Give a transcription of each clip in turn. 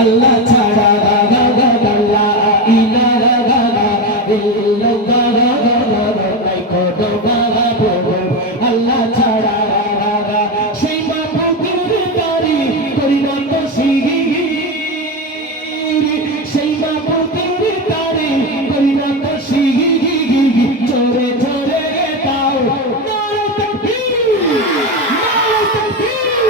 আল্লাহ ছাড়া লা ইলাহা ইল্লাল্লাহ নাই কোনো মাবুদ আল্লাহ ছাড়া সেই মাবুদের দারি করিলাম শির সেই মাবুদের দারি করিলাম শির জোরে জোরে দাও নারে তাকবীর নারে তাকবীর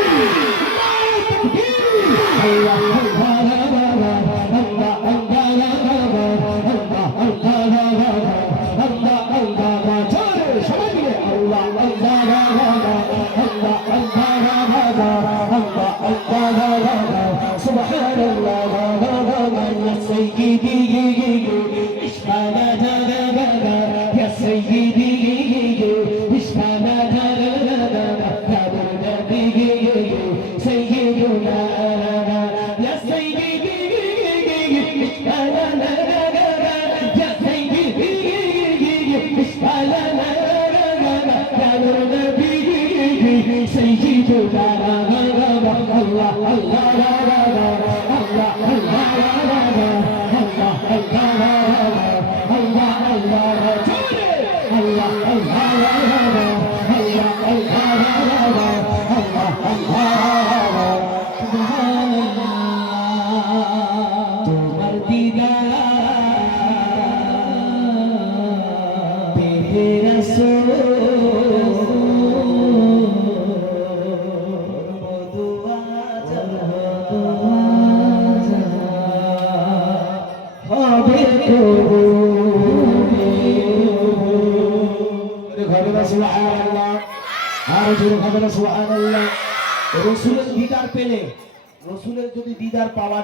Allah রসুলের দিদার পেলে রসুলের যদি দিদার পাওয়া